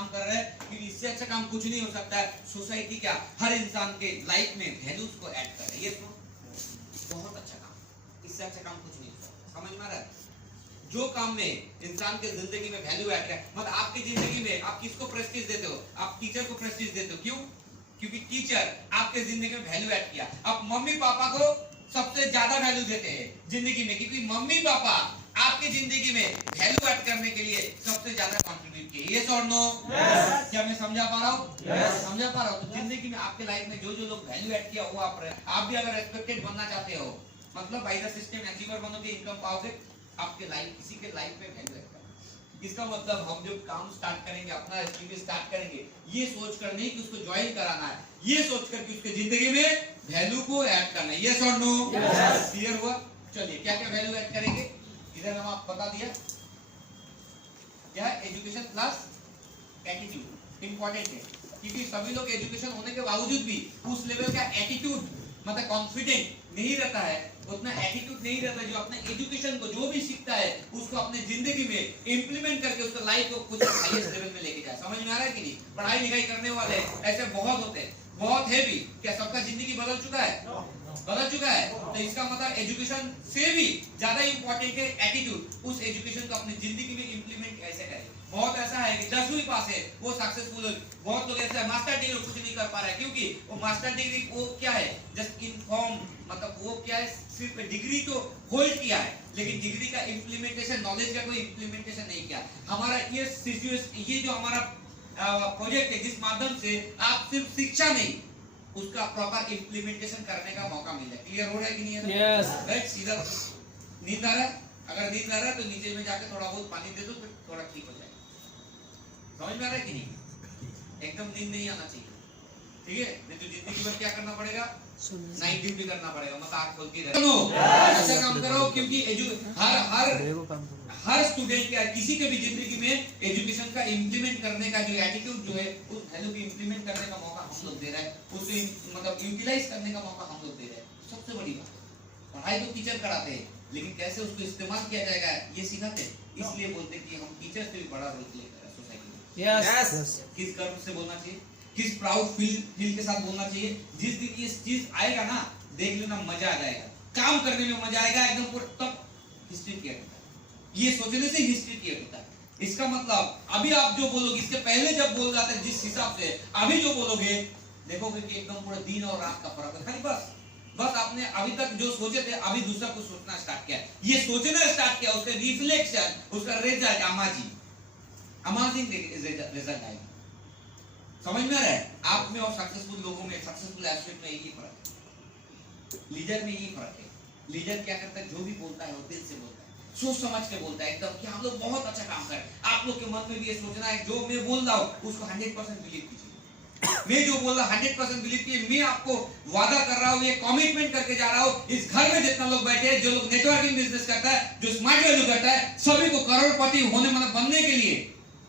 काम कर रहे हैं, क्योंकि इससे अच्छा काम कुछ नहीं हो सकता है। सोसाइटी क्या हर इंसान के लाइफ में वैल्यूज को ऐड कर रही है, ये तो बहुत अच्छा काम, इससे अच्छा काम कुछ नहीं हो सकता। समझ में आ रहा है? जो काम में इंसान के जिंदगी में वैल्यू ऐड है, मतलब आपकी जिंदगी में आप किसको प्रेस्टीज देते हो? आप टीचर को प्रेस्टीज देते हो। क्यों? क्योंकि टीचर आपके जिंदगी में वैल्यू ऐड किया। आप मम्मी पापा को सबसे ज्यादा वैल्यू देते हैं जिंदगी में, क्योंकि मम्मी पापा आपकी जिंदगी में वैल्यू ऐड करने के लिए सबसे ज्यादा कंट्रीब्यूट किए। यस और नो? क्या मैं समझा पा रहा हूँ? समझा पा रहा हूँ? तो जिंदगी में आपके लाइफ में जो जो लोग वैल्यू ऐड किया वो आप भी अगर रेस्पेक्टेड बनना चाहते हो, मतलब बाय द सिस्टम अचीवर बनोगे, इनकम पाओगे, आपके लाइफ किसी के लाइफ में वैल्यू ऐड करना। इसका मतलब हम जब काम स्टार्ट करेंगे, अपना एक्टिविटी स्टार्ट करेंगे, ये सोचकर नहीं कि उसको ज्वाइन कराना है, ये सोचकर कि उसके जिंदगी में वैल्यू को ऐड करना है। यस और नो? क्लियर हुआ? चलिए क्या क्या वैल्यू ऐड करेंगे, इधर हम आपको बता दिया। क्या एजुकेशन प्लस एटीट्यूड इंपॉर्टेंट है, क्योंकि सभी लोग एजुकेशन होने के बावजूद भी उस लेवल का एटीट्यूड, मतलब कॉन्फिडेंट नहीं रहता है, उतना एटीट्यूड नहीं रहता जो अपने एजुकेशन को जो भी सीखता है उसको अपने जिंदगी में इंप्लीमेंट करके उसका लाइफ को कुछ हाईएस्ट लेवल में लेके जाए। समझ में आ रहा है कि नहीं? पढ़ाई लिखाई करने वाले ऐसे बहुत होते हैं, बहुत है भी। क्या सबका जिंदगी बदल चुका है? बदल चुका है। तो इसका मतलब एजुकेशन से भी ज्यादा इंपॉर्टेंट है एटीट्यूड। उस एजुकेशन को अपनी जिंदगी में इंप्लीमेंट कैसे करें। बहुत ऐसा है कि 10वीं पास है वो सक्सेसफुल है, बहुत लोग ऐसा है मास्टर डिग्री कुछ नहीं कर पा रहा है, क्योंकि वो मास्टर डिग्री वो क्या है, जस्ट इनफॉर्म, मतलब वो क्या है, सिर्फ डिग्री तो होल्ड किया है, लेकिन डिग्री का इंप्लीमेंटेशन, नॉलेज का कोई इंप्लीमेंटेशन नहीं किया। हमारा ये सिचुएशन, ये जो हमारा प्रोजेक्ट है, जिस माध्यम से आप सिर्फ शिक्षा नहीं, उसका प्रॉपर इंप्लीमेंटेशन करने का मौका मिला है। क्लियर हो रहा है कि नहीं? यस। राइट? सीधा नींद आ रहा है? अगर नींद आ रहा है तो नीचे में जाके थोड़ा बहुत पानी दे दो, फिर थोड़ा ठीक हो जाएगा। समझ में आ रहा है कि नहीं? एकदम नींद नहीं आना चाहिए, ठीक है? नहीं तो जिंदगी भर क्या करना पड़ेगा, नाइट ड्यूटी करना पड़ेगा, मतलब आंख खोल के ऐसा काम करो, क्योंकि हर स्टूडेंट का, किसी के भी जिंदगी में एजुकेशन का इंप्लीमेंट करने का जो एटीट्यूड जो है, उस वैल्यू को इंप्लीमेंट करने का मौका हम लोग दे रहे हैं, उसे मतलब यूटिलाइज करने का मौका हम लोग दे रहे हैं। सबसे बड़ी बात, पढ़ाई तो टीचर कराते हैं, लेकिन कैसे उसको इस्तेमाल किया जाएगा ये सिखाते हैं। इसलिए बोलते हैं कि हम टीचर से भी बड़ा रोल प्ले कर रहे हैं सोसाइटी में। यस। किस गर्व से बोलना चाहिए, किस प्राउड फील के साथ बोलना चाहिए। जिस दिन ये चीज आएगा ना, देख लेना मजा आ जाएगा, काम करने में मजा आएगा एकदम पूरा, तब हिस्ट्री क्रिएट होता है। ये सोचने से हिस्ट्री क्रिएट होता है। इसका मतलब अभी आप जो बोलोगे, इसके पहले जब बोल रहे थे जिस हिसाब से, अभी जो बोलोगे देखोगे कि एकदम पूरा दिन और रात का फर्क है। खाली बस आपने अभी तक जो सोचे थे, अभी दूसरा कुछ सोचना स्टार्ट किया, ये सोचना स्टार्ट किया, उसका रिफ्लेक्शन, उसका रिजल्ट अमेजिंग रिजल्ट आएगा। समझ में आ रहा है? आप में और सक्सेसफुल लोगों में, सक्सेसफुल एस्पेक्ट में यही फर्क है, लीडर में यही फर्क है। लीडर क्या करता है, जो भी बोलता है वो दिल से बोलता है, सोच समझ के बोलता है एकदम, कि हम लोग बहुत अच्छा काम करें। आप लोग के मन में भी ये सोचना है, जो मैं बोल रहा हूँ उसको 100% बिलीव कीजिए। मैं जो बोल रहा 100% बिलीव कीजिए। मैं आपको वादा कर रहा हूँ, ये कमिटमेंट करके जा रहा हूँ, इस घर में जितना लोग बैठे हैं, जो लोग नेटवर्किंग बिजनेस करता है, जो स्मार्ट वैल्यू करता है, सभी को करोड़पति होने, मतलब बनने के लिए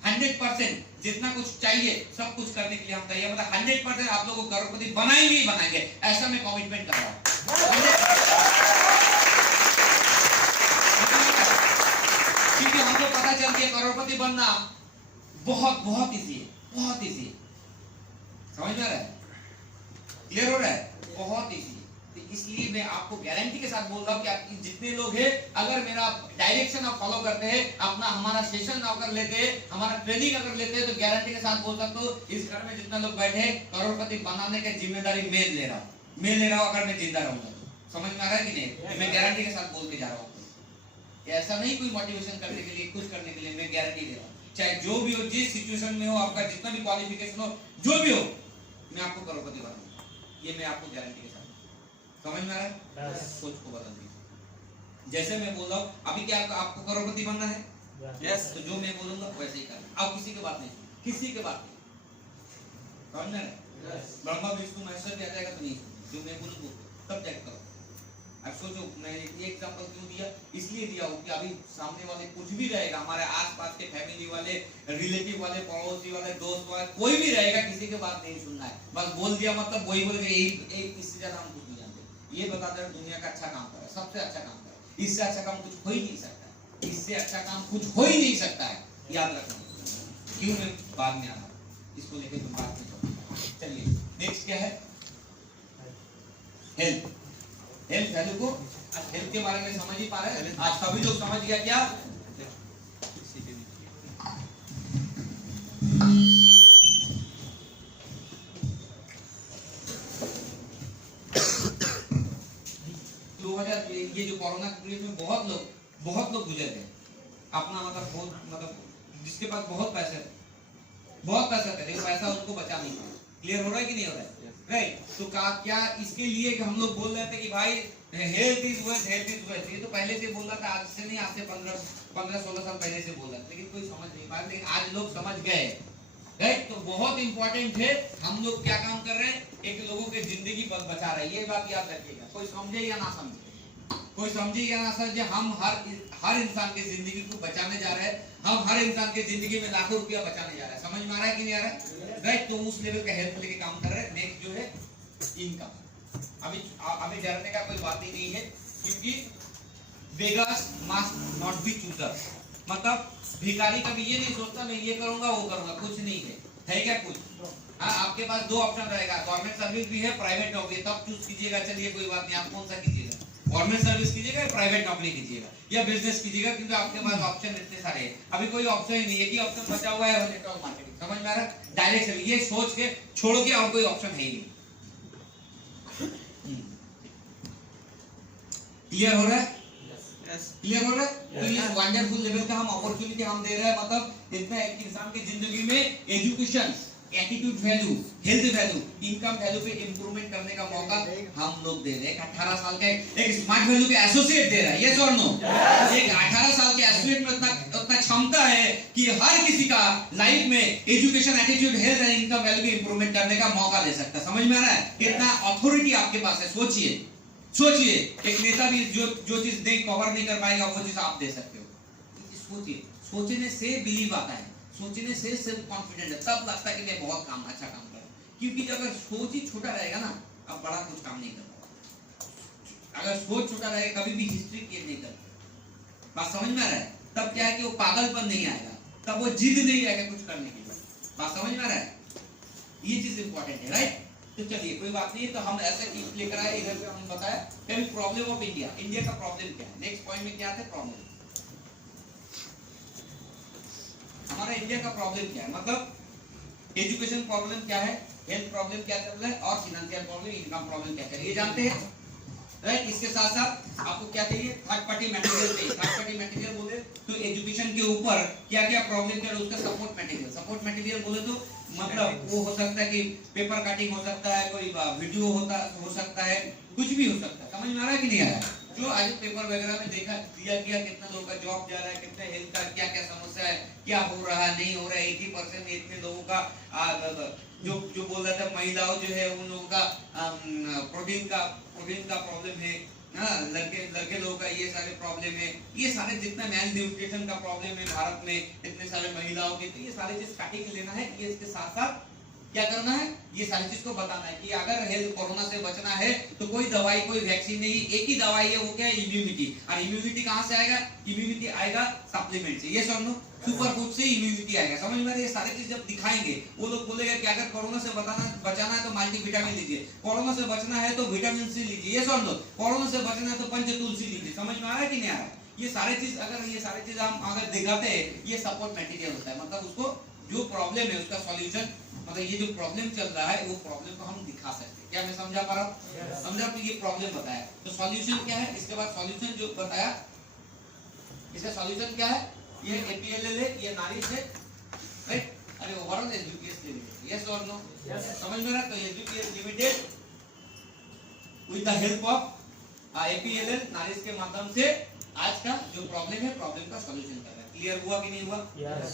100% जितना कुछ चाहिए सब कुछ करने के लिए हम तैयार, मतलब 100% आप लोगों को करोड़पति बनाएंगे ही बनाएंगे, ऐसा मैं कमिटमेंट कर रहा हूँ। क्योंकि हमको पता चल गया करोड़पति बनना बहुत इजी है, बहुत इजी है। समझ में आ रहा है? क्लियर हो रहा है? बहुत इजी है। तो इसलिए मैं आपको गारंटी के साथ बोल रहा हूँ कि आप जितने लोग हैं, अगर मेरा डायरेक्शन आप फॉलो करते हैं, अपना हमारा सेशन अगर लेते हैं, हमारा ट्रेनिंग अगर लेते हैं, तो गारंटी के साथ बोल सकते हो, इस घर में जितना लोग बैठे करोड़पति बनाने की जिम्मेदारी मैं ले रहा हूँ, अगर मैं जिंदा रहूंगा तो। समझ में आ रहा है कि नहीं? मैं गारंटी के साथ बोल के जा रहा हूँ। ऐसा नहीं कोई मोटिवेशन करने के लिए, कुछ करने के लिए, मैं गारंटी दे रहा हूँ। चाहे जो भी हो, जिस सिचुएशन में हो, आपका जितना भी क्वालिफिकेशन हो, जो भी हो, मैं आपको करोड़पति बनाऊंगा, ये मैं आपको गारंटी के साथ। समझ में आ रहा है? सोच को बदल दीजिए। जैसे मैं बोल रहा हूँ अभी, क्या आपको करोड़पति बनना है? यस। तो जो मैं बोलूंगा वैसे ही करना। आप किसी की बात नहीं, किसी की बात नहीं। समझ में आ रहा है? ब्रह्मा विष्णु महेश्वर भी आ जाएगा तो नहीं, जो मैं बोलूंगा तब चेक करो। अब सोचो, मैं ये एग्जांपल क्यों दिया, इसलिए दिया हूँ कि अभी सामने वाले कुछ भी रहेगा, हमारे आसपास के फैमिली वाले, रिलेटिव वाले, पड़ोसी वाले, दोस्त वाले, कोई भी रहेगा, किसी के बात नहीं सुनना है। बस बोल दिया मतलब वही बोल गए, एक इससे ज्यादा हम कुछ नहीं जानते। ये बताते हैं दुनिया का अच्छा काम कर रहा है, सबसे अच्छा काम कर रहा है, इससे अच्छा काम कुछ हो ही नहीं सकता, इससे अच्छा काम कुछ हो ही नहीं सकता है, याद रखना। क्यों? बाद में आना, इसको लेके तुम बात नहीं करो। चलिए नेक्स्ट क्या है, हेल्थ। हेल्थ वैल्यू को हेल्थ के बारे में समझ ही पा रहे हैं आज सभी लोग, समझ गया क्या? ये जो कोरोना पीरियड में बहुत लोग गुजर गए अपना, मतलब जिसके पास बहुत पैसे थे लेकिन पैसा उसको बचा नहीं पाया। क्लियर हो रहा है कि नहीं हो रहा है? राइट। तो क्या इसके लिए कि हम लोग बोल रहे थे कि भाई हेल्थ इज वेल्थ, ये तो पहले से बोल रहा था, आज से नहीं, आज से 15-16 साल पहले से बोल रहा था, लेकिन कोई समझ नहीं पाया। लेकिन आज लोग समझ गए, राइट। तो बहुत इंपॉर्टेंट है, हम लोग क्या काम कर रहे हैं, एक लोगों की जिंदगी बचा रहे हैं, ये बात याद रखिएगा। कोई समझे या ना समझे, कोई समझे या ना समझे, हम हर इंसान की जिंदगी को बचाने जा रहे हैं। हम हर इंसान की जिंदगी में लाखों रुपया बचाने जा रहे हैं। समझ में आ रहा है कि नहीं आ रहा है? राइट। तो उस लेवल का हेल्थ लेके काम कर रहे हैं। नेक्स्ट जो है इनकम। अभी डरने का कोई बात ही नहीं है, क्योंकि beggars must not be choosers. मतलब भिखारी कभी ये नहीं सोचता मैं ये करूंगा वो करूंगा, कुछ नहीं है क्या कुछ? हाँ, आपके पास दो ऑप्शन रहेगा, गवर्नमेंट सर्विस भी है, प्राइवेट नौकरी, तब चूज कीजिएगा। चलिए कोई बात नहीं, आप कौन सा कीजिएगा, गवर्नमेंट सर्विस कीजिएगा, प्राइवेट नौकरी कीजिएगा, या बिजनेस कीजिएगा, क्योंकि आपके पास ऑप्शन इतने सारे हैं। अभी कोई ऑप्शन ही नहीं है, एक ही ऑप्शन बचा हुआ है, नेटवर्क मार्केटिंग। समझ में आ रहा है? डायरेक्ट चलिए, ये सोच के छोड़ो कि और कोई ऑप्शन है ही नहीं। क्लियर हो रहा है? क्लियर हो रहा है? तो ये वंडरफुल लेवल का हम अपॉर्चुनिटी हम दे रहे हैं। मतलब इतना एक इंसान की जिंदगी में education, attitude value, health value, income value पे इंप्रूवमेंट करने का मौका हम लोग दे रहे हैं। 18 साल का एक स्मार्ट वैल्यू के एसोसिएट दे रहा है, यस और नो? एक 18 साल के एसोसिएट में उतना क्षमता है कि हर किसी का लाइफ में education, attitude, health and income value के इंप्रूवमेंट करने का मौका दे सकता है। समझ में आ रहा है? कितना अथॉरिटी आपके पास है। सोचिए एक नेता भी जो चीज कवर नहीं कर पाएगा वो चीज आप दे सकते हो। सोचने से बिलीव आता है, सोचने से सेल्फ कॉन्फिडेंट है, तब लगता है कि मैं बहुत अच्छा काम कर रहा हूं। क्योंकि अगर सोच ही छोटा रहेगा ना, अब बड़ा कुछ काम नहीं कर पाएगा। अगर सोच छोटा रहेगा, कभी भी हिस्ट्री क्रिएट नहीं कर। बात समझ में आ रहा है? तब क्या है कि वो पागलपन नहीं आएगा, तब वो जिद नहीं आएगा कुछ करने के लिए। बात समझ में आ रहा है? ये चीज इंपॉर्टेंट है, राइट। तो चलिए कोई बात नहीं, तो हम ऐसे लेकर आए, इधर पे हम बताया कभी प्रॉब्लम ऑफ इंडिया का प्रॉब्लम क्या है। नेक्स्ट पॉइंट में क्या थे प्रॉब्लम, हमारा इंडिया का प्रॉब्लम क्या है, मतलब एजुकेशन प्रॉब्लम क्या है, हेल्थ प्रॉब्लम क्या चल रहा है, और फाइनेंशियल प्रॉब्लम, इनकम प्रॉब्लम क्या चल रहा है, ये जानते हैं, राइट। इसके साथ साथ आपको क्या चाहिए, थर्ड पार्टी मटेरियल चाहिए। थर्ड पार्टी मटेरियल बोले तो एजुकेशन के ऊपर क्या क्या प्रॉब्लम है उसका सपोर्ट मटेरियल बोले तो मतलब वो हो सकता है कि पेपर कटिंग हो सकता है, कोई वीडियो हो सकता है, कुछ भी हो सकता है। समझ में आ रहा है कि नहीं आ रहा है? जो आज पेपर वगैरह में दिया गया कितना लोगों का जॉब जा रहा है, कितना हेल्थ का क्या क्या समस्या है, क्या हो रहा है नहीं हो रहा है। 80% में इतने लोगों का जो बोल रहा था महिलाओं जो है उन लोगों का प्रोटीन का प्रॉब्लम है, लड़के लोगों का ये सारे प्रॉब्लम है, ये सारे जितना मेल न्यूट्रिशन का प्रॉब्लम है भारत में, इतने सारे महिलाओं के, तो ये सारे चीज काटिंग लेना है। ये इसके साथ साथ क्या करना है, ये सारी चीज को बताना है कि अगर हेल्थ कोरोना से बचना है तो कोई दवाई कोई वैक्सीन नहीं, एक ही दवाई है, वो क्या है, इम्यूनिटी। और इम्यूनिटी कहां से आएगा, इम्यूनिटी आएगा सप्लीमेंट से, ये समझो, सुपर फूड से इम्यूनिटी आएगा। समझ में? ये सारी चीज जब दिखाएंगे वो लोग बोलेगा कि अगर कोरोना से बचाना है तो मल्टीविटामिन लीजिए, कोरोना से बचना है तो विटामिन सी लीजिए, ये समझो, कोरोना से बचना है तो पंचतुलसी लीजिए। समझ में आ रहा है कि नहीं आ रहा है? ये सारी चीज हम अगर दिखाते हैं, ये सपोर्ट मटेरियल होता है। मतलब उसको जो प्रॉब्लम है उसका सॉल्यूशन, मतलब ये जो प्रॉब्लम चल रहा है वो प्रॉब्लम को हम दिखा सकते हैं। क्या मैं समझा पा रहा हूँ? समझा? तो ये प्रॉब्लम बताया, तो सॉल्यूशन क्या है, इसके बाद सॉल्यूशन जो बताया, इसका सॉल्यूशन क्या है, ये एपीएलएल है, ये नारिश है, राइट। अरे ओवरऑल एजुकेशन लिमिटेड, यस और नो? समझ में रहा? तो education limited with the help of APLL Nourish के माध्यम से आज का जो प्रॉब्लम है, प्रॉब्लम का सॉल्यूशन कर रहा है। क्लियर हुआ कि नहीं हुआ?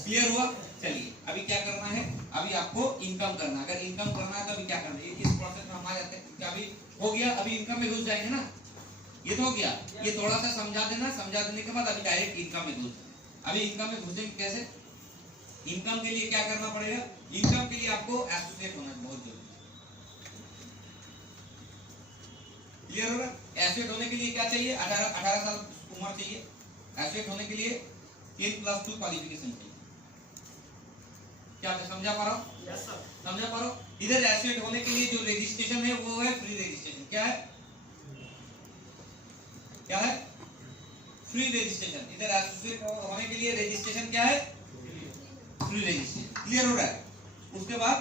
क्लियर हुआ। चलिए अभी क्या करना है, अभी आपको इनकम करना है। अगर इनकम करना है तो अभी क्या करना है, इस प्रोसेस में हम आ जाते हैं। अभी हो गया, अभी इनकम में घुस जाएंगे ना, ये तो हो गया। ये थोड़ा सा समझा देना, समझा देने के बाद अभी डायरेक्ट इनकम में घुस। अभी इनकम में घुसेंगे कैसे, इनकम के लिए क्या करना पड़ेगा, इनकम के लिए आपको एसोसिएट होना बहुत जरूरी है। क्लियर हो रहा? एसोसिएट होने के लिए क्या चाहिए, 18 साल उम्र चाहिए। एसोसिएट होने के लिए 10+2 क्वालिफिकेशन चाहिए। क्या समझा पा रहा हूँ? Yes sir. समझा पा रहा हूँ? इधर एसोसिएट होने के लिए जो रजिस्ट्रेशन है वो है फ्री रजिस्ट्रेशन। क्या है? क्या है? Free registration. इधर एसोसिएट होने के लिए रजिस्ट्रेशन क्या है? Free registration. क्लियर हो रहा है? उसके बाद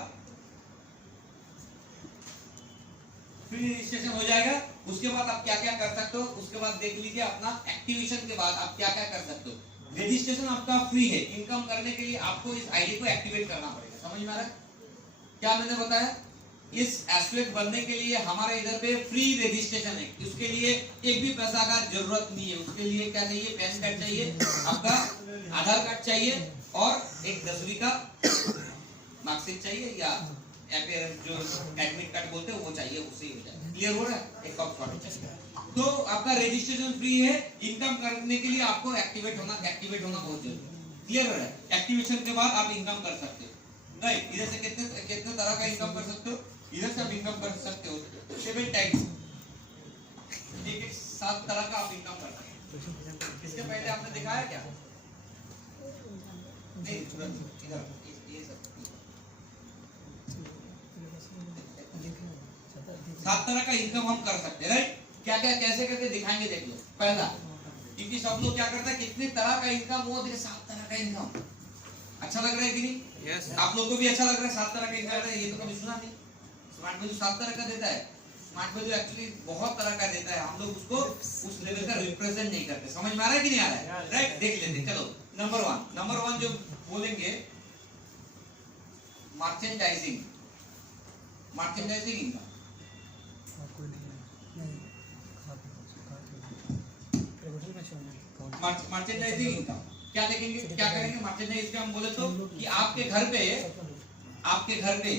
फ्री रजिस्ट्रेशन हो जाएगा। उसके बाद आप क्या क्या कर सकते हो उसके बाद देख लीजिए। अपना एक्टिवेशन के बाद आप क्या क्या कर सकते हो। रजिस्ट्रेशन आपका फ्री है। इनकम करने के लिए आपको इस आईडी को एक्टिवेट करना पड़ेगा। समझ में आ रहा है क्या मैंने बताया? इस एसोसिएट बनने के लिए हमारे इधर पे फ्री रजिस्ट्रेशन है। उसके लिए एक भी पैसा का जरूरत नहीं है। उसके लिए क्या चाहिए? पैन कार्ड चाहिए, आपका आधार कार्ड चाहिए और एक 10वीं का मार्कशीट चाहिए या जो एडमिट कार्ड बोलते हैं वो चाहिए, उससे ही हो जाएगा। क्लियर हो रहा है? एक कॉपी फोटो चाहिए। तो आपका रजिस्ट्रेशन फ्री है। इनकम करने के लिए आपको एक्टिवेट होना बहुत जरूरी है। क्लियर हो रहा है? एक्टिवेशन के बाद आप इनकम कर सकते हो। नहीं, इधर से कितने तरह का इनकम कर सकते हो? इधर से आप इनकम कर सकते हो 7 टाइप्स, एक 7 तरह का आप इनकम कर सकते हो। इसके पहले आपने दिखाया क्या? नहीं, तुरंत इधर ये सब 7 तरह का इनकम हम कर सकते हैं। राइट? क्या क्या कैसे करके दिखाएंगे, देख लो। पहला, क्योंकि सब लोग क्या करते हैं, कितने तरह का इनकम, वो देखिए 7 तरह का इनकम। अच्छा लग रहा है कि नहीं? यस। आप लोग को भी अच्छा लग रहा है? 7 तरह का इनकम है, ये तो कभी सुना नहीं। स्मार्ट वैल्यू 7 तरह का देता है। स्मार्ट वैल्यू एक्चुअली बहुत तरह का देता है। हम लोग उसको उस लेवल का रिप्रेजेंट नहीं करते। समझ में आ रहा है कि नहीं आ रहा है? राइट? देख लेते हैं। चलो नंबर 1 जो बोलेंगे, मर्चेंडाइजिंग इनकम। मर्चेंडाइजिंग इनकम क्या देखेंगे, क्या करेंगे? मर्चेंडाइज का हम बोले तो कि आपके घर पे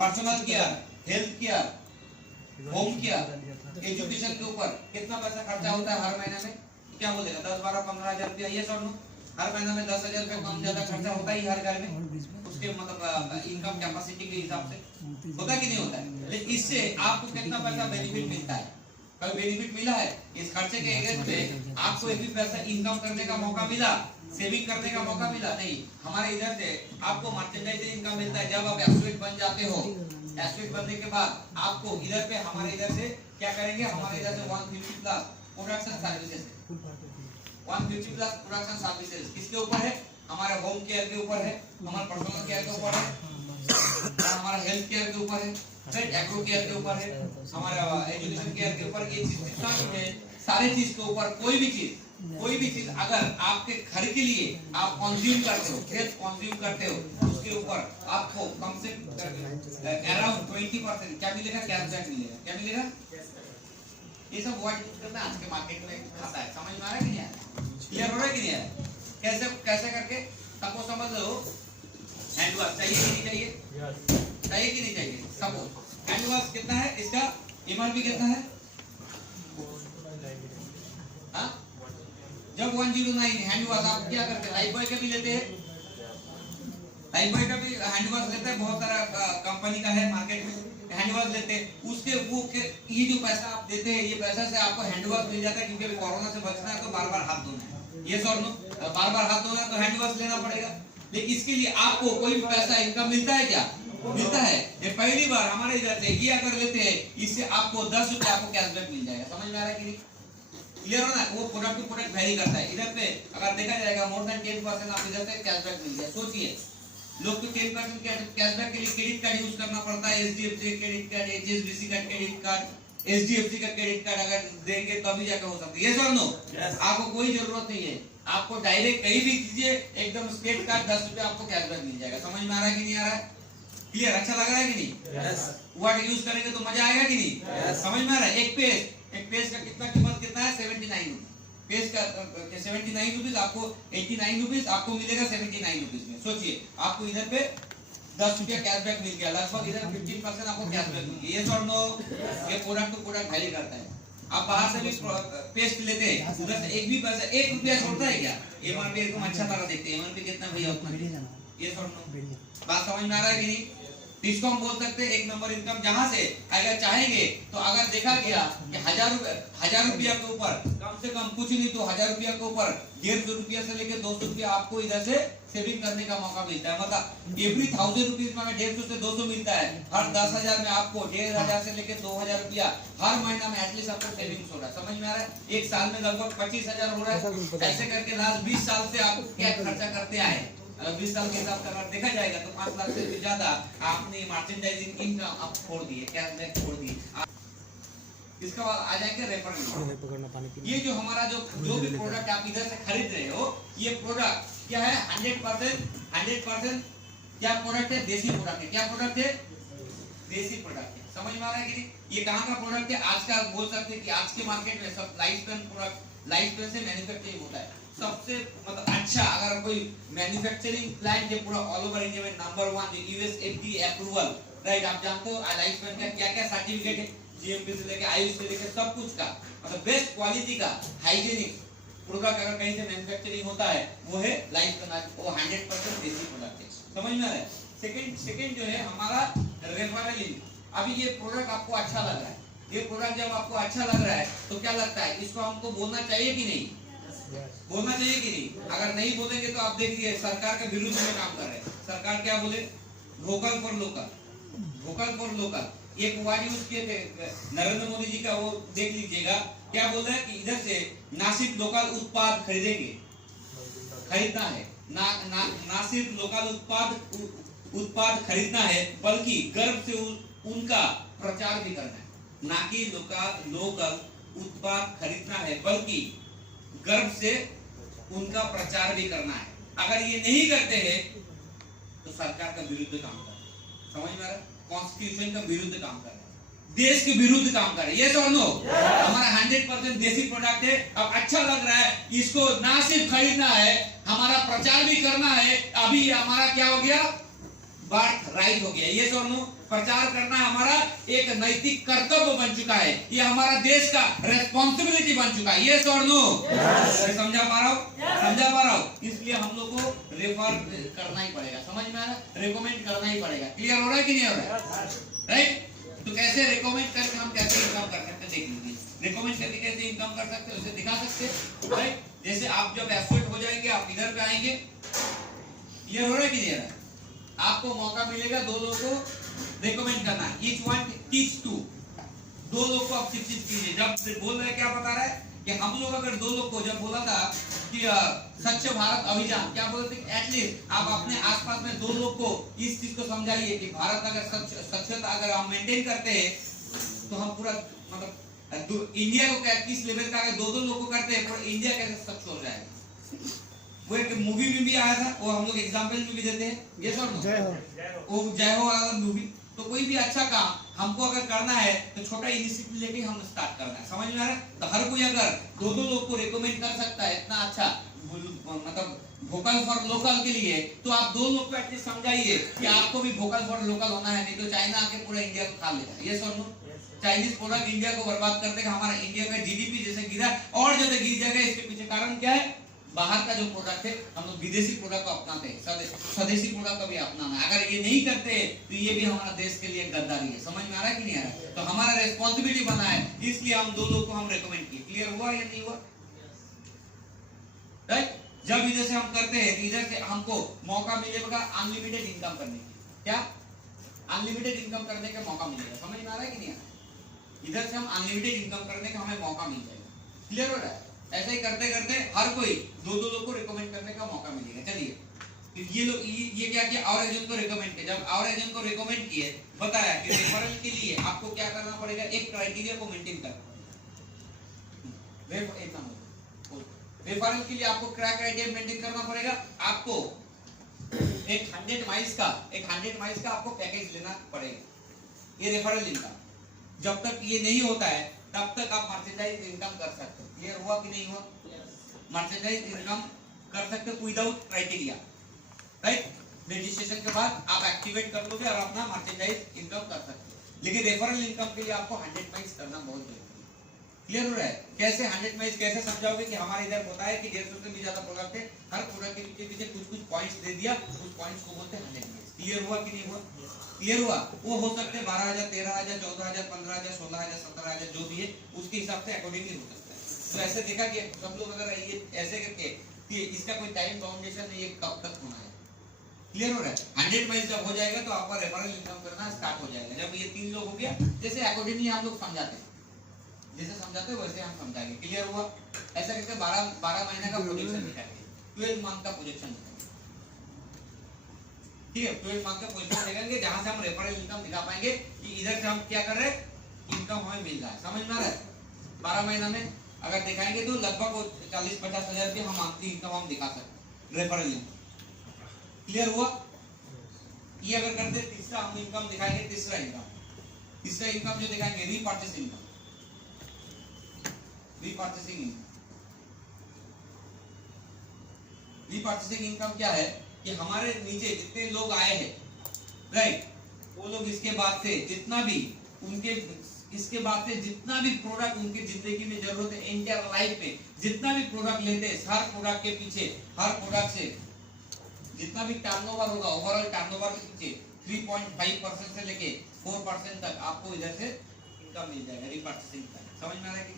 personal care, health care, home care, education के ऊपर कितना पैसा खर्चा होता है हर महीने में? क्या बोलेगा? 10, 12, 15 हजार रुपया। ये सर नो, हर महीने में 10,000 रुपया कम ज्यादा खर्चा होता ही हर घर में। उसके मतलब इनकम कैपेसिटी के हिसाब से होता कि नहीं होता है? लेकिन इससे आपको कितना पैसा बेनिफिट मिलता है? कभी बेनिफिट मिला है? इस खर्चे के एवज पे आपको एक भी पैसा इनकम करने का मौका मिला, सेविंग करने का मौका मिला? नहीं। हमारे इधर से आपको मर्चेंडाइजिंग इनकम मिलता है। जब आप एसोसिएट बन जाते हो, एसोसिएट बनने के बाद आपको इधर पे हमारे इधर से क्या करेंगे? हमारे इधर से 150 plus production services, 150 plus production services किसके ऊपर है? हमारे होम केयर के ऊपर है, हमारे पर्सनल केयर के ऊपर है, हमारा हेल्थ केयर के ऊपर है, एग्रो केयर के ऊपर है, हमारा एजुकेशन केयर के ऊपर। ये चीज जितना भी है, सारे चीज के ऊपर कोई भी चीज अगर आपके घर के लिए आप कंज्यूम करते हो, उसके ऊपर आपको कम से अराउंड 20% क्या मिलेगा? कैशबैक मिलेगा। क्या मिलेगा? ये सब वर्ड यूज करना आज के मार्केट में आता है। समझ में आ रहा है कि नहीं आ रहा? क्लियर हो रहा है कि नहीं आ रहा? कैसे करके सबको समझ लो। हैंड वॉश चाहिए कि नहीं चाहिए? चाहिए कि नहीं चाहिए? सपोज हैंड वॉश कितना है? इसका एमआरपी कितना है? हाँ? जब 109 हैंड वॉश आप क्या करते हैं? लाइफ बॉय का भी लेते हैं, लाइफ बॉय का भी हैंड वॉश लेते हैं। बहुत सारा कंपनी का है मार्केट में हैंड वॉश लेते हैं। उसके वो ये जो पैसा आप देते हैं, ये पैसा से आपको हैंड वॉश मिल जाता है। क्योंकि कोरोना से बचना है तो बार-बार हाथ धोना है। ये सर नो, बार-बार हाथ धोना है तो हैंड वॉश लेना पड़ेगा। लेकिन इसके लिए आपको कोई भी पैसा इनकम मिलता है क्या? मिलता है। ये पहली बार हमारे इधर से ये अगर लेते हैं, इससे आपको 10 रुपए आपको कैशबैक मिल जाएगा। समझ में आ रहा है कि नहीं? क्लियर हो ना? वो प्रोडक्ट टू प्रोडक्ट वेरी करता है। इधर पे अगर देखा जाएगा मोर देन 10% आप इधर से कैशबैक मिल जाए। सोचिए, लोग तो 10% कैशबैक के लिए क्रेडिट कार्ड यूज करना पड़ता है। एचडीएफसी क्रेडिट कार्ड, एचएसबीसी का क्रेडिट कार्ड, एचडीएफसी का क्रेडिट कार्ड अगर देंगे तभी जाकर हो सकता है। ये सर नो, आपको कोई जरूरत नहीं है। आपको डायरेक्ट कहीं भी कीजिए, एकदम स्टेट कार्ड 10 रुपए आपको कैशबैक मिल जाएगा। समझ में आ रहा है कि नहीं आ रहा है? क्लियर? अच्छा लग रहा है कि नहीं? यस। वर्ड यूज करेंगे तो मजा आएगा कि नहीं? यस। समझ में आ रहा है? एक पेज का कितना कीमत कितना है? 79 पेज का 79 रुपीज। आपको 89 रुपीज आपको मिलेगा 79 रुपीज में। सोचिए, आपको इधर पे 10 रुपया कैशबैक मिल गया, लगभग इधर 15% आपको कैशबैक मिल गया। ये और नो, ये प्रोडक्ट टू प्रोडक्ट वैरी करता है। आप बाहर से भी पेस्ट लेते हैं, उधर से एक भी पैसा 1 रुपया छोड़ता है क्या? एमआरपी एकदम अच्छा तरह देखते हैं। एमआरपी कितना भैया उतना। ये और नो, बात समझ में आ रहा है कि नहीं? तो इसको हम बोल सकते हैं एक नंबर इनकम, जहां से अगर चाहेंगे तो अगर देखा गया कि 1000 रुपया के ऊपर कम से कम कुछ नहीं तो 1000 रुपया के ऊपर 150 रुपया से लेकर 200 रुपया आपको इधर से सेविंग करने का मौका मिलता है। मतलब एवरी 1000 रुपीज में 150 से 200 मिलता है। हर 10,000 में आपको 1500 से लेकर 2000 रुपया हर महीना में एटलीस्ट आपको सेविंग्स हो रहा है। समझ में आ रहा है? एक साल में लगभग 25,000 हो रहा है। ऐसे करके लास्ट 20 साल से आप क्या खर्चा करते आए, अगर 20 साल के हिसाब से अगर देखा जाएगा तो 5 लाख से भी ज्यादा आपने मर्चेंडाइजिंग इनकम आप छोड़ दिए, कैशबैक छोड़ दिए। इसके बाद आ जाएंगे रेफरल। ये जो हमारा जो भी प्रोडक्ट आप इधर से खरीद रहे हो, ये प्रोडक्ट क्या है? 100% क्या प्रोडक्ट है? देसी प्रोडक्ट है। क्या प्रोडक्ट है? देसी प्रोडक्ट है। समझ में आ रहा है कि ये कहाँ का प्रोडक्ट है? आज का बोल सकते हैं कि आज के मार्केट में सब life span product, life span से मैन्युफैक्चरिंग होता है। सबसे मतलब अच्छा अगर कोई मैन्युफैक्चरिंग प्लांट है पूरा ऑल ओवर इंडिया में number 1 US FDA approval, right? आप जानते हो लाइफ स्पैन का क्या क्या सर्टिफिकेट है, जीएमपी से लेके आयुष से लेके सब कुछ का, मतलब बेस्ट क्वालिटी का हाइजीनिक प्रोडक्ट अगर कहीं से मैन्युफैक्चरिंग होता है वो है लाइफ स्पैन। वो 100% देसी प्रोडक्ट है। समझ में आ रहा है? सेकंड जो है हमारा रेफरल लिंक। अभी ये प्रोडक्ट आपको अच्छा लग रहा है, ये प्रोडक्ट जब आपको अच्छा लग रहा है तो क्या लगता है इसको हमको बोलना चाहिए कि नहीं? बोलना चाहिए कि नहीं? अगर नहीं बोलेंगे तो आप देखिए सरकार के विरुद्ध में काम कर रहे हैं। सरकार क्या बोले? Vocal for local, vocal for local. एक वर्ड यूज किए थे नरेंद्र मोदी जी का, वो देख लीजिएगा। क्या बोल रहे हैं कि इधर से ना सिर्फ लोकल उत्पाद खरीदेंगे, खरीदना है ना सिर्फ लोकल उत्पाद खरीदना है बल्कि गर्व से उनका प्रचार भी करना है। ना कि लोकल उत्पाद खरीदना है बल्कि गर्व से उनका प्रचार भी करना है। अगर ये नहीं करते हैं तो सरकार का विरुद्ध काम कर रहे हैं। समझ में आ रहा है? कॉन्स्टिट्यूशन का विरुद्ध काम कर रहे हैं, देश के विरुद्ध काम कर रहे हैं। ये तो नो हमारा 100% देसी प्रोडक्ट है। अब अच्छा लग रहा है, इसको ना सिर्फ खरीदना है, हमारा प्रचार भी करना है। अभी हमारा क्या हो गया? बर्थ राइट हो गया। ये तो नो प्रचार करना हमारा एक नैतिक कर्तव्य बन चुका है। ये हमारा देश का रेस्पॉन्सिबिलिटी बन चुका है। ये और नो समझा पा रहा हूँ? इसलिए हम लोग को रेफर करना ही पड़ेगा। समझ में आ रहा है? रिकमेंड करना ही पड़ेगा। क्लियर हो रहा है कि नहीं हो रहा है? राइट? तो कैसे रिकमेंड करके हम कैसे इनकम कर सकते हैं देख लीजिए। रिकमेंड करके कैसे इनकम कर सकते हैं उसे दिखा सकते हैं, राइट? जैसे आप जब एफर्ट हो जाएंगे आप इधर पे आएंगे। क्लियर हो रहा है कि नहीं हो रहा है? आपको मौका मिलेगा 2 लोगों को रिकमेंड करना। Each one teach 2। 2 लोग को आप शिक्षित कीजिए। जब बोल रहे क्या बता रहा है कि हम लोग अगर 2 लोग को जब बोला था कि स्वच्छ भारत अभियान, क्या बोलते हैं? एटलीस्ट आप अपने आसपास में 2 लोग को इस चीज को समझाइए कि भारत अगर स्वच्छता अगर हम मेंटेन करते हैं तो हम पूरा मतलब इंडिया को किस लेवल का अगर 2 लोग को करते हैं पूरा इंडिया कैसे स्वच्छ हो जाएगा। वो एक मूवी में भी आया था, वो हम लोग एग्जांपल में भी देते हैं। ये सर वो जय हो वाला मूवी। तो कोई भी अच्छा काम हमको अगर करना है तो छोटा इनिशिएटिव लेके हम स्टार्ट करना है। समझ में आ रहा है? तो हर कोई अगर 2 लोग को रिकमेंड कर सकता है इतना अच्छा मतलब वोकल फॉर लोकल के लिए, तो आप 2 लोग को एटलीस्ट समझाइए कि आपको भी वोकल फॉर लोकल होना है, नहीं तो चाइना आके पूरा इंडिया को खा लेगा। ये सर चाइनीज प्रोडक्ट इंडिया को बर्बाद कर देगा। हमारा इंडिया का जीडीपी जैसे गिरा और ज्यादा गिर जाएगा। इसके पीछे कारण क्या है? बाहर का जो प्रोडक्ट है हम लोग विदेशी प्रोडक्ट को अपनाते हैं, स्वदेशी प्रोडक्ट को भी अपनाना है। अगर ये नहीं करते तो ये भी हमारा देश के लिए गद्दारी है। समझ में आ रहा है कि नहीं आ रहा है? तो हमारा रेस्पॉन्सिबिलिटी बना है, इसलिए हम 2 लोग को हम रेकमेंड किए। क्लियर हुआ या नहीं हुआ? राइट? जब इधर से हम करते हैं इधर से हमको मौका मिलेगा अनलिमिटेड इनकम करने की। क्या? अनलिमिटेड इनकम करने का मौका मिलेगा। समझ में आ रहा है कि नहीं आ रहा है? इधर से हम अनलिमिटेड इनकम करने का हमें मौका मिल जाएगा। क्लियर हो रहा है? ऐसे ही करते करते हर कोई 2 लोग को रिकमेंड करने का मौका मिलेगा। चलिए ये लोग ये क्या किया? और एजेंट को रिकमेंड किया। जब और एजेंट को रिकमेंड किए, बताया कि रेफरल के लिए आपको क्या करना पड़ेगा? एक क्राइटेरिया को मेंटेन करना पड़ेगा। रेफरल के लिए आपको क्या क्राइटेरिया मेंटेन करना पड़ेगा? आपको एक 100 माइल्स का आपको पैकेज लेना पड़ेगा। ये रेफरल लिंक का जब तक ये नहीं होता है तब तक आप मर्चेंडाइज इनकम कर सकते हो। क्लियर हुआ कि नहीं हुआ? मर्चेंडाइज इनकम कर सकते हो विदाउट क्राइटेरिया, राइट? रजिस्ट्रेशन के बाद आप एक्टिवेट कर लोगे और अपना मर्चेंडाइज इनकम कर सकते हो। लेकिन रेफरल इनकम के लिए आपको 100 माइल्स करना बहुत जरूरी है। क्लियर हो रहा है? कैसे 100 माइल्स कैसे समझाओगे कि हमारे इधर होता है कि 150 से भी ज्यादा प्रोडक्ट है, हर प्रोडक्ट के पीछे कुछ पॉइंट्स दे दिया, उस पॉइंट्स को बोलते हैं 100 माइल्स। क्लियर हुआ कि नहीं हुआ? क्लियर हुआ? वो हो सकते 12,000, 13,000, 14,000, 15,000, 16,000, 17,000 जो भी है उसके हिसाब से अकॉर्डिंगली हो सकता है। तो ऐसे देखा कि सब लोग अगर ये ऐसे करके कि इसका कोई टाइम बाउंडेशन नहीं है कब तक होना है। क्लियर हो रहा है? 100 माइल्स जब हो जाएगा तो आपका रेफरल इनकम करना स्टार्ट हो जाएगा। जब ये 3 लोग हो गया, जैसे अकॉर्डिंगली हम लोग समझाते हैं, जैसे समझाते हैं वैसे हम समझाएंगे। क्लियर हुआ? ऐसा करके 12 महीने का प्रोजेक्शन दिखाएंगे, 12 मंथ का प्रोजेक्शन दिखाएंगे। ठीक है, 12 मंथ का प्रोजेक्शन दिखाएंगे जहां से हम रेफरल इनकम दिखा पाएंगे कि इधर से हम क्या कर रहे हैं, इनकम हमें मिल रहा है। समझ में आ रहा है? 12 महीना में अगर दिखाएंगे तो लगभग 40-50 हजार रुपये हम मंथली इनकम हम दिखा सकते हैं रेफरल इनकम। क्लियर हुआ? ये अगर करते तीसरा हम इनकम दिखाएंगे, तीसरा इनकम जो दिखाएंगे रीपर्चेसिंग इनकम। रीपर्चेसिंग इनकम क्या है कि हमारे नीचे जितने लोग आए हैं, राइट, वो लोग इसके बाद से जितना भी प्रोडक्ट उनकी जिंदगी में जरूरत है, एंटायर लाइफ में जितना भी प्रोडक्ट लेते हैं, हर प्रोडक्ट के पीछे, हर प्रोडक्ट से जितना भी टर्नओवर होगा, ओवरऑल टर्नओवर के पीछे 3.5% से लेके 4% तक आपको इधर से इनकम मिल जाएगा रीपर्चेसिंग का। समझ में आ रहा है कि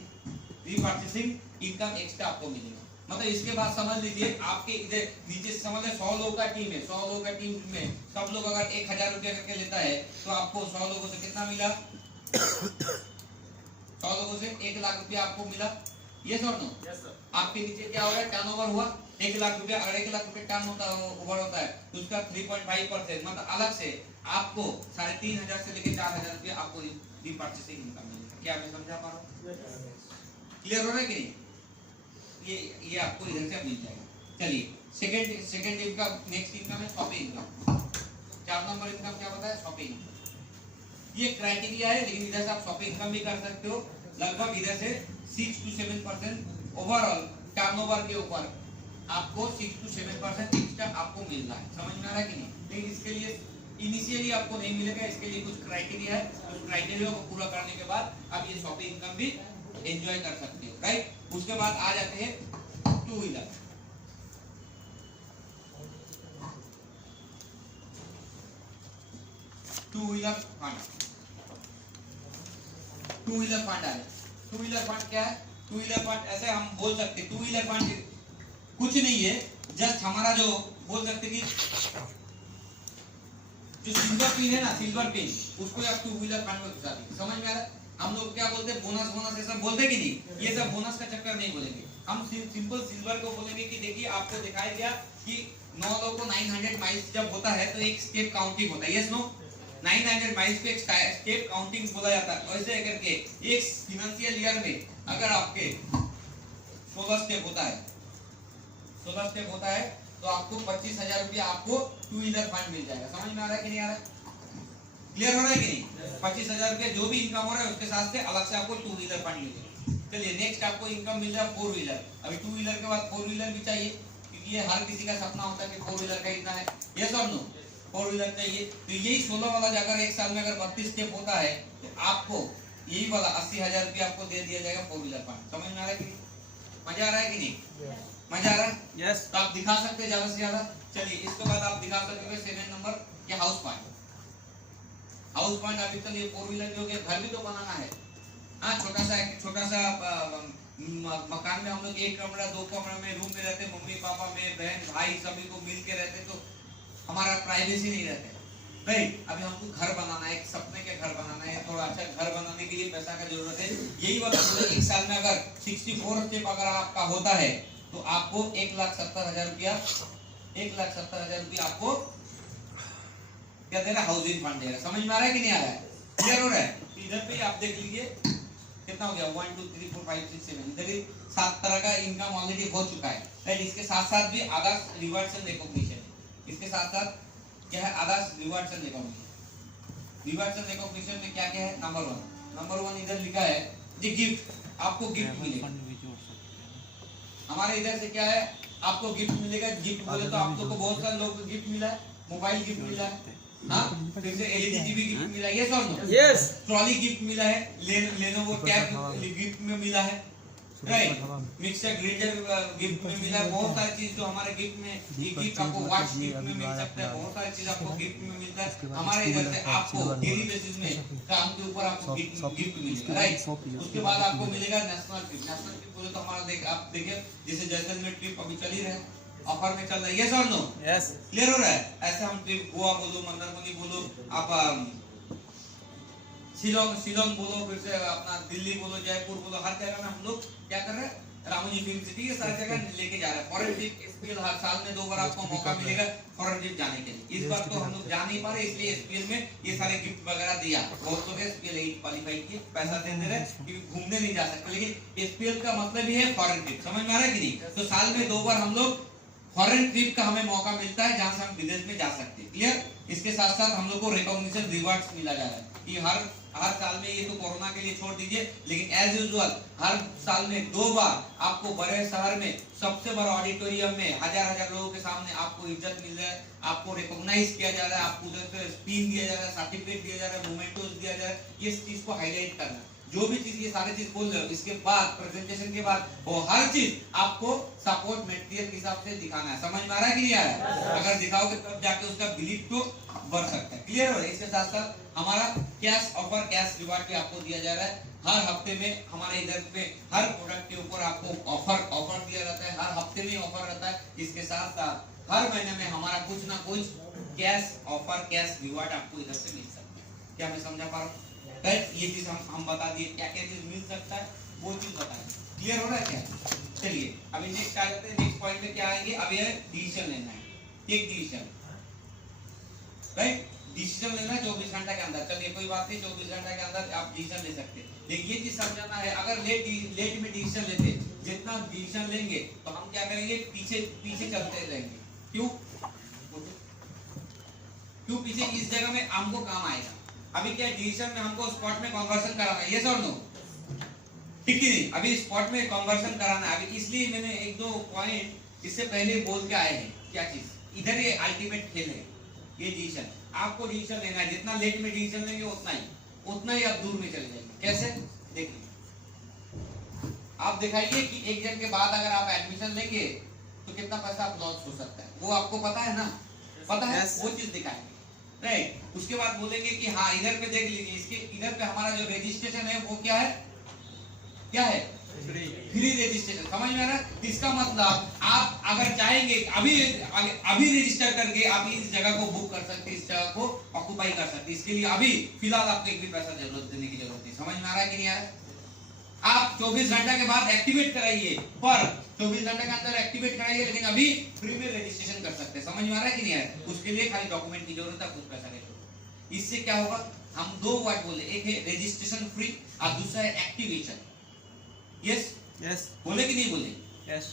रीपर्चेसिंग इनकम एक्स्ट्रा आपको मिलेगा। मतलब इसके बाद समझ लीजिए आपके इधर नीचे समझ ले 100 लोगों का टीम है, 100 लोगों का टीम में सब लोग अगर 1,000 रुपया करके लेता है तो आपको 100 लोगों से कितना मिला? 100 लोगों से 1 लाख रुपया आपको मिला। यस और नो? Yes sir. आपके नीचे क्या हो रहा है, टर्नओवर हुआ 1 लाख रुपया, और 1 लाख रुपया टर्न ओवर होता है तो उसका 3.5% मतलब अलग से आपको 3,500 से लेके 4,000 रुपया आपको रीपर्चेसिंग इनकम मिलेगा। क्या मैं समझा पा रहा हूँ? क्लियर हो रहा है कि नहीं? ये आपको इधर से मिल जाएगा। चलिए सेकंड इनकम, नेक्स्ट इनकम है शॉपिंग इनकम। 4 नंबर इनकम क्या बताया? शॉपिंग। ये क्राइटेरिया है, लेकिन इधर से आप शॉपिंग इनकम भी कर सकते हो। लगभग इधर से 6 to 7% ओवरऑल टर्नओवर के ऊपर आपको 6 to 7% एक्स्ट्रा आपको मिल रहा है। समझ में आ रहा है कि नहीं? लेकिन इसके लिए इनिशियली आपको नहीं मिलेगा, इसके लिए कुछ क्राइटेरिया है। उस क्राइटेरिया को पूरा करने के बाद आप ये शॉपिंग इनकम भी एंजॉय कर सकते हो, राइट। उसके बाद आ जाते हैं two wheeler. Two wheeler fund है। टू व्हीलर फंड क्या है? टू व्हीलर फंड ऐसे हम बोल सकते, टू व्हीलर फंड कुछ नहीं है, जस्ट हमारा जो बोल सकते कि जो सिल्वर पिन है ना, सिल्वर पिन, उसको आप टू व्हीलर फंड में घुसा दीजिए। समझ में आ रहा है? हम लोग क्या बोलते हैं, बोनस ये सब बोलते कि नहीं? ये सब बोनस का चक्कर नहीं बोलेंगे हम, सिंपल सिल्वर को बोलेंगे कि देखिए आपको दिखाया गया कि 9 लोगों को 900 माइल्स जब होता है तो एक स्टेप काउंटिंग होता है। Yes no? 900 माइल्स को एक स्टेप काउंटिंग बोला जाता है। वैसे करके एक फाइनेंशियल ईयर में अगर आपके 16 स्टेप होता है तो आपको 25,000 रुपया आपको टू व्हीलर फंड मिल जाएगा। समझ में आ रहा है कि नहीं आ रहा है? क्लियर हो रहा है कि नहीं? 25,000 रुपया जो भी इनकम हो रहा है उसके साथ से अलग से आपको टू व्हीलर फंड मिलेगा। चलिए नेक्स्ट आपको इनकम मिल रहा है 4 व्हीलर। अभी टू व्हीलर के बाद 4 व्हीलर भी चाहिए, क्योंकि ये हर किसी का सपना होता है कि 4 व्हीलर खरीदना है। यस और नो? 4 व्हीलर चाहिए। तो यही 16 वाला अगर एक साल में अगर 32 स्टेप होता है तो आपको यही वाला 80,000 रुपया आपको दे दिया जाएगा 4 व्हीलर फंड। समझ में आ रहा है कि नहीं? मजा आ रहा है कि नहीं? मजा आ रहा है? यस। तो आप दिखा सकते हैं ज्यादा से ज्यादा। चलिए इसके बाद आप दिखा सकते हैं 7 नंबर के हाउस पॉइंट। हाउस पॉइंट अभी चलिए 4 व्हीलर जो है, घर भी तो बनाना है। हाँ, छोटा सा मकान में हम लोग 1 कमरा 2 कमरा में रूम में रहते, मम्मी पापा में बहन भाई सभी को मिल के रहते, तो हमारा प्राइवेसी नहीं रहता, राइट। अभी हमको घर बनाना है, एक सपने के घर बनाना है, थोड़ा अच्छा घर बनाने के लिए पैसा का जरूरत है। यही वाला एक साल में अगर 64 स्टेप अगर आपका होता है तो आपको 1,70,000 रुपया आपको क्या दे रहा है? हाउसिंग फंड दे रहा है। समझ में आ रहा है कि नहीं आ रहा है? क्लियर हो रहा है? इधर पे आप देख लीजिए कितना हो गया, 1 2 3 4 5 6 7, इधर ही 7 तरह का इनकम ऑलरेडी हो चुका है, राइट। इसके साथ साथ भी अदर्स रिवार्ड्स एंड रिकॉग्निशन, इसके साथ साथ क्या है? Others rewards and recognition. Rewards and recognition में क्या क्या है? नंबर 1 इधर लिखा है जी गिफ्ट। आपको गिफ्ट मिलेगा। हमारे इधर से क्या है? आपको गिफ्ट मिलेगा। गिफ्ट बोले तो आप लोग को बहुत सारे लोग को गिफ्ट मिला है, मोबाइल गिफ्ट मिला है, हाँ, फिर से एलईडी टीवी गिफ्ट मिला है, यस और नो? यस। ट्रॉली गिफ्ट मिला है, लेनोवो टैब गिफ्ट में मिला है, राइट, मिक्सर ग्राइंडर गिफ्ट में मिला, बहुत सारी चीज जो हमारे गिफ्ट में, ये गिफ्ट आपको वॉच गिफ्ट में मिल सकता है, बहुत सारी चीज आपको गिफ्ट में मिलता है। हमारे इधर से आपको डेली बेसिस में काम के ऊपर आपको गिफ्ट मिलेगा, राइट। उसके बाद आपको मिलेगा नेशनल ट्रिप। नेशनल ट्रिप बोले तो हमारा आप देखिए जैसे जैसलमेर ट्रिप अभी चल ही रहा है, ऑफर में चल रहा है, यस और नो? यस, क्लियर हो रहा है? ऐसे हम ट्रिप गोवा बोलो, मंदारमनी बोलो, आप शिलोंग बोलो, फिर से अपना दिल्ली बोलो, जयपुर बोलो, हर जगह में हम लोग क्या कर रहे हैं, रामोजी फिल्म सिटी ये सारी जगह लेके जा रहे हैं। फॉरेन ट्रिप एसपीएल हर साल में 2 बार आपको मौका मिलेगा फॉरेन ट्रिप जाने के लिए। इस बार तो हम लोग जा नहीं पा रहे, इसलिए एसपीएल में ये सारे गिफ्ट वगैरह दिया। बहुत लोग एसपीएल 8 क्वालीफाई किए, पैसा दे रहे कि घूमने नहीं जा सकते, लेकिन एसपीएल का मतलब ही है फॉरेन ट्रिप, समझ में आ रहा है कि नहीं? तो साल में 2 बार हम लोग फॉरेन ट्रिप का हमें मौका मिलता है, जहां से हम विदेश में जा सकते हैं, क्लियर। इसके साथ साथ हम लोग को रिकॉग्निशन रिवार्ड्स मिला जा रहा है कि हर साल में, ये तो कोरोना के लिए छोड़ दीजिए, लेकिन एज यूजुअल हर साल में 2 बार आपको बड़े शहर में सबसे बड़ा ऑडिटोरियम में हजार लोगों के सामने आपको इज्जत मिल रहा है, आपको रिकॉग्नाइज किया जा रहा है, आपको उधर से स्पीन दिया जा रहा है, सर्टिफिकेट दिया जा रहा है, मोमेंटोस दिया जा रहा है। ये चीज को हाईलाइट करना, जो भी चीज ये सारी चीज बोल रहे हो, इसके बाद प्रेजेंटेशन के बाद वो हर चीज आपको सपोर्ट मटेरियल के हिसाब से दिखाना है। समझ में आ रहा है कि नहीं आ रहा है? अगर दिखाओगे तब जाके उसका बिलीफ तो बढ़ सकता है, क्लियर हो रहा है? इसके साथ साथ हमारा कैश ऑफर, कैश रिवार्ड भी आपको दिया जा रहा है। हर हफ्ते में हमारे इधर पे हर प्रोडक्ट के ऊपर आपको ऑफर दिया जाता है, हर हफ्ते में ऑफर रहता है। इसके साथ साथ हर महीने में हमारा कुछ ना कुछ कैश ऑफर, कैश रिवार्ड आपको इधर से मिल सकता है। क्या मैं समझा पा रहा हूँ? ये चीज हम बता दिए, क्या क्या चीज मिल सकता है वो चीज बताएं, क्लियर हो रहा है क्या? चलिए अभी नेक्स्ट आ जाते हैं। नेक्स्ट पॉइंट में क्या आएंगे? अब ये डिसीजन लेना है, टेक डिसीजन, राइट। डिसीजन लेना है 24 घंटे के अंदर। चलिए कोई बात नहीं, 24 घंटे के अंदर आप डिसीजन ले सकते हैं, लेकिन ये चीज समझना है, अगर लेट में डिसीजन लेते, जितना डिसीजन लेंगे तो हम क्या करेंगे, पीछे चलते रहेंगे। क्यों पीछे? इस जगह में हमको काम आएगा। अभी क्या डिसीजन में हमको स्पॉट में कन्वर्शन कराना है, यस और नो? ठीक है, नहीं अभी स्पॉट में कन्वर्शन कराना है। अभी इसलिए मैंने 1-2 पॉइंट इससे पहले बोल के आए हैं। क्या चीज? इधर ये अल्टीमेट खेल है, ये डिसीजन आपको डिसीजन लेना है। जितना लेट में डिसीजन लेंगे उतना ही आप दूर में चले जाएंगे। कैसे? देखिए, आप दिखाइए कि एक जन के बाद अगर आप एडमिशन लेंगे तो कितना पैसा आप लॉस हो सकता है, वो आपको पता है ना? पता है, वो चीज दिखाएंगे, राइट। उसके बाद बोलेंगे कि हाँ इधर पे देख लीजिए, इसके इधर पे हमारा जो रजिस्ट्रेशन है वो क्या है, फ्री रजिस्ट्रेशन। समझ में आ रहा है? इसका मतलब आप अगर चाहेंगे अभी रजिस्टर करके आप इस जगह को बुक कर सकते, इस जगह को ऑक्युपाई कर सकते। इसके लिए अभी फिलहाल आपको एक भी पैसा जरूरत देने की जरूरत नहीं। समझ में आ रहा है कि नहीं आ रहा है? आप 24 घंटे के बाद एक्टिवेट कराइए, पर 24 घंटे के अंदर एक्टिवेट कराइए, लेकिन अभी फ्री में रजिस्ट्रेशन कर सकते हैं। समझ में आ रहा है कि नहीं आ रहा है? उसके लिए खाली डॉक्यूमेंट की जरूरत है, कुछ पैसा नहीं। इससे क्या होगा, हम 2 वर्ड बोले, एक है रजिस्ट्रेशन फ्री और दूसरा है एक्टिवेशन। यस बोले कि नहीं बोले? यस,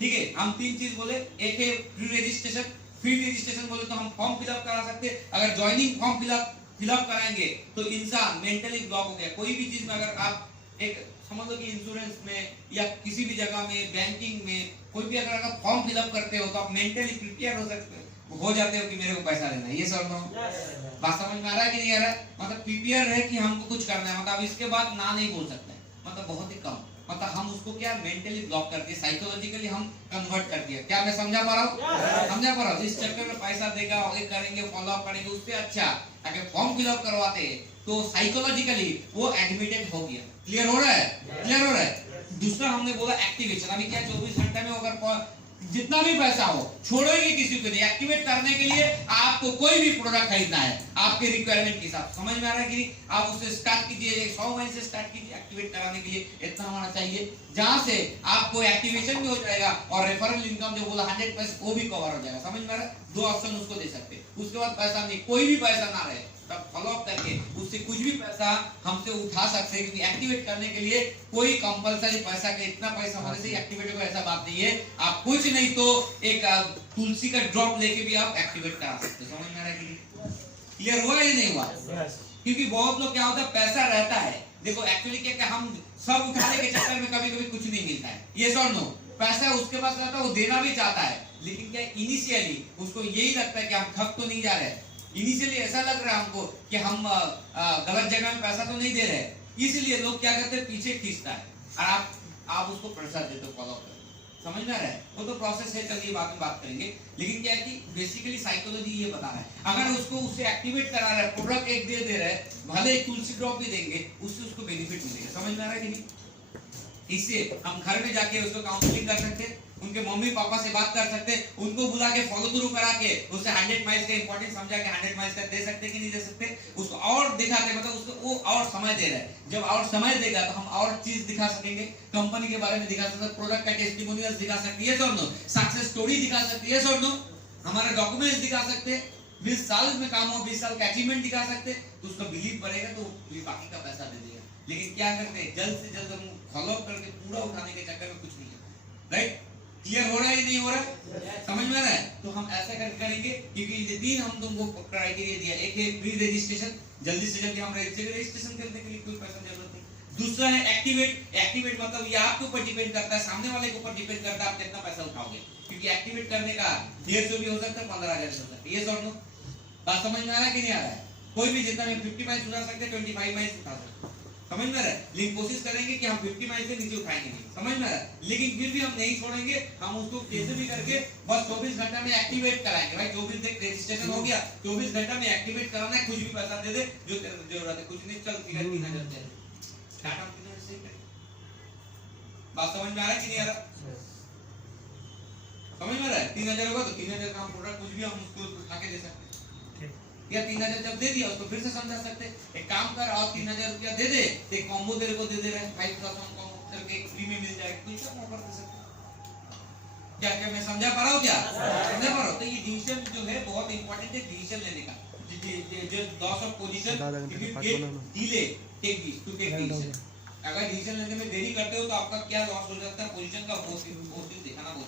ठीक है। हम 3 चीज बोले, एक है फ्री रजिस्ट्रेशन। फ्री रजिस्ट्रेशन बोले तो हम फॉर्म फिलअप करा सकते हैं। अगर ज्वाइनिंग फॉर्म फिलअप कराएंगे तो इंसान मेंटली ब्लॉक हो गया। कोई भी चीज में अगर आप एक समझ लो कि इंश्योरेंस में या किसी भी जगह में, बैंकिंग में, कोई भी अगर आप फॉर्म फिलअप करते हो तो आप मेंटली प्रिपेयर हो जाते हो कि मेरे को पैसा लेना है। ये सब बात समझ में आ रहा है कि नहीं आ रहा है? मतलब प्रिपेयर है कि हमको कुछ करना है, मतलब इसके बाद ना नहीं बोल सकते, मतलब बहुत ही कम, मतलब हम उसको क्या मेंटली ब्लॉक कर दिए, साइकोलॉजिकली हम कन्वर्ट कर दिया। क्या मैं समझा पा रहा हूँ? समझा पा रहा हूँ? इस चक्कर में पैसा देगा, ये करेंगे, फॉलो अप करेंगे, उससे अच्छा अगर फॉर्म फिलअप करवाते तो साइकोलॉजिकली वो एडमिटेड हो गया। क्लियर हो रहा है? क्लियर हो रहा है? दूसरा हमने बोला एक्टिवेशन। अभी क्या 24 घंटे में अगर जितना भी पैसा हो छोड़ोगे किसी को नहीं। एक्टिवेट करने के लिए आपको कोई भी प्रोडक्ट खरीदना है आपके रिक्वायरमेंट के हिसाब, समझ में आ रहा है कि नहीं? आप उससे स्टार्ट कीजिए, 100 महीने से स्टार्ट कीजिए। एक्टिवेट कराने के लिए इतना होना चाहिए जहां से आपको एक्टिवेशन भी हो जाएगा और रेफरल इनकम जो बोला 100% वो भी कवर हो जाएगा। समझ में आ रहा है? 2 ऑप्शन उसको दे सकते। उसके बाद पैसा नहीं, कोई भी पैसा ना रहे, तब फॉलो अप करके उससे कुछ भी पैसा हमसे उठा सकते हैं, क्योंकि एक्टिवेट करने के लिए कोई कंपलसरी पैसा का इतना पैसा होने से एक्टिवेट होगा ऐसा बात नहीं है। आप कुछ नहीं तो एक तुलसी का ड्रॉप लेके भी आप एक्टिवेट करा सकते हैं। समझ में आ रहा है कि क्लियर हुआ या नहीं हुआ? क्योंकि बहुत लोग क्या होता है, पैसा रहता है, देखो एक्चुअली क्या हम सब उठाने के चक्कर में कभी कभी कुछ नहीं मिलता है। ये सर नो, पैसा उसके पास रहता है, वो देना भी चाहता है, लेकिन क्या इनिशियली उसको यही लगता है कि हम ठग तो नहीं जा रहे। इनिशियली ऐसा लग रहा है हमको कि हम गलत जगह में पैसा तो नहीं दे रहे, इसलिए लोग क्या करते हैं, पीछे खींचता है। और आप आप उसको प्रेशर देते हो फॉलो करो, समझ में आ रहा है? वो तो प्रोसेस है, चलिए बाद में बात करेंगे। लेकिन क्या है कि बेसिकली साइकोलॉजी ये बता रहा है, अगर उसको उससे एक्टिवेट करा रहा है, प्रोडक्ट एक दे रहा है, भले एक तुलसी ड्रॉप भी देंगे, उससे उसको बेनिफिट मिलेगा। समझ में आ रहा है कि नहीं? इससे हम घर में जाके उसको काउंसलिंग कर सकते हैं, उनके मम्मी पापा से बात कर सकते हैं, उनको बुला के फॉलो थ्रू करा के उससे 100 माइल्स का इंपॉर्टेंस समझा के 100 माइल्स का दे सकते कि नहीं दे सकते, उसको और दिखा के, मतलब उसको वो और समय दे रहा है। जब और समय देगा तो हम और चीज दिखा सकेंगे, कंपनी के बारे में दिखा सकते, प्रोडक्ट का टेस्टिमोनियल्स दिखा सकते हैं, नो सक्सेस स्टोरी दिखा सकते हैं, नो हमारा डॉक्यूमेंट्स दिखा सकते हैं, 20 साल में काम हो, 20 साल का अचीवमेंट दिखा सकते, तो उसका बिलीव बढ़ेगा, तो बाकी का पैसा दे देगा। लेकिन क्या करते हैं, जल्द से जल्द हम फॉलो करके पूरा उठाने के चक्कर में कुछ नहीं है। राइट? क्लियर हो रहा है या नहीं हो रहा है? समझ में आ रहा है? तो हम ऐसा करेंगे, क्योंकि ये 3 हम तुमको क्राइटेरिया दिया, एक है प्री रजिस्ट्रेशन, जल्दी से जल्दी हम रजिस्ट्रेशन करने के लिए कोई पैसा जरूरत नहीं। दूसरा है एक्टिवेट, एक्टिवेट मतलब ये आपके ऊपर डिपेंड करता है, सामने वाले के ऊपर डिपेंड करता है आप कितना पैसा उठाओगे, क्योंकि एक्टिवेट करने का 150 भी हो सकता है, 15,000 भी हो सकता है। ये सॉर्ट नो बात समझ में आ रहा है कि नहीं आ रहा है? कोई भी जितना में 50 माइल्स उठा सकते हैं, 25 माइल्स उठा सकते हैं, समझ में आ रहा है? लेकिन कोशिश करेंगे कि हम 50 माइल से नीचे उठाएंगे नहीं, समझ में आ रहा है? लेकिन फिर भी हम नहीं छोड़ेंगे, हम उसको कैसे भी करके बस 24 घंटा में एक्टिवेट कराएंगे। भाई 24 दिन रजिस्ट्रेशन हो गया, 24 घंटा में एक्टिवेट कराना है, कुछ भी पैसा दे दे जो तेरे को जरूरत है, कुछ नहीं, चल 3,000 दे स्टार्ट हम 3,000 से करें। बात समझ में आ रहा है कि नहीं आ रहा? समझ में आ रहा है? 3,000 होगा तो 3,000 का हम प्रोडक्ट कुछ भी हम उसको उठा के दे सकते हैं, या 3,000 जब दे दिया उसको फिर से समझा सकते। एक काम कर, और 3,000 रुपया दे दे, एक कॉम्बो तेरे को दे रहे हैं 5,000 कॉम्बो करके फ्री में मिल जाएगा, कोई सा ऑफर दे सकते। क्या क्या मैं समझा पा रहा हूँ? क्या समझा पा रहा हूँ? तो ये डिसीजन जो है बहुत इंपॉर्टेंट है, डिसीजन लेने का। जो loss of position, delay take this to take decision. अगर डिसीजन लेने में देरी करते हो तो आपका क्या लॉस हो जाता है, पोजीशन का, वो चीज दिखाना बहुत